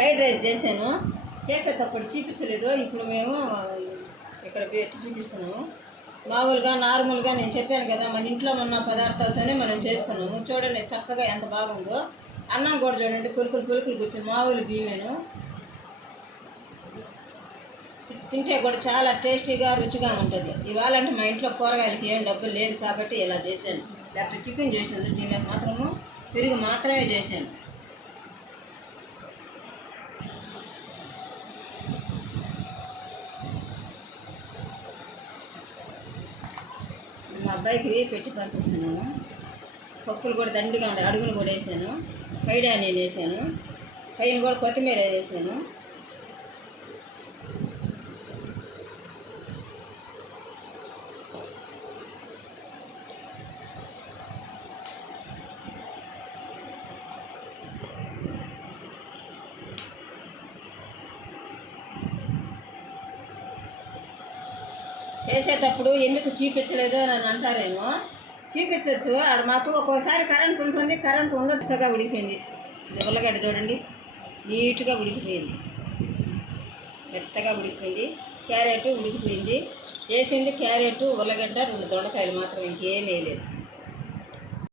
Fried rice చేశాను. చేసేటప్పుడు చూపించలేదు, ఇప్పుడు మేము ఇక్కడ పెట్టి చూపిస్తున్నాము. మామూలుగా నార్మల్గా నేను చెప్పాను కదా, మన ఇంట్లో ఉన్న పదార్థాలతోనే మనం చేసుకున్నాము. చూడండి చక్కగా ఎంత బాగుందో. అన్నం కూడా చూడండి, పులుకులు పులుకులు కూర్చొని మామూలు బియ్యమేను. తింటే కూడా చాలా టేస్టీగా రుచిగా ఉంటుంది. ఇవాళ అంటే మా ఇంట్లో కూరగాయలకి ఏం డబ్బులు లేదు కాబట్టి ఇలా చేశాను. లేకపోతే చికెన్ చేశాను, దీనికి మాత్రము పెరుగు మాత్రమే చేశాను. మా అబ్బాయికి పెట్టి పంపిస్తున్నాను. పప్పులు కూడా దండిగా ఉంటాయి, అడుగును కూడా వేసాను, పైడ నేను వేసాను, పైన కూడా కొత్తిమీర వేసాను. చేసేటప్పుడు ఎందుకు చూపించలేదు అని అంటారేమో, చూపించవచ్చు. ఆడ మాకు ఒక్కోసారి కరెంట్ ఉంటుంది, కరెంట్ ఉండట్టుగా ఉడికిపోయింది. ఉల్లగడ్డ చూడండి నీట్గా ఉడికిపోయింది, మెత్తగా ఉడికిపోయింది. క్యారెట్ ఉడికిపోయింది. వేసింది క్యారెట్, ఉల్లగడ్డ, 2 దొండకాయలు మాత్రం, ఇంకేమీ వేయలేదు.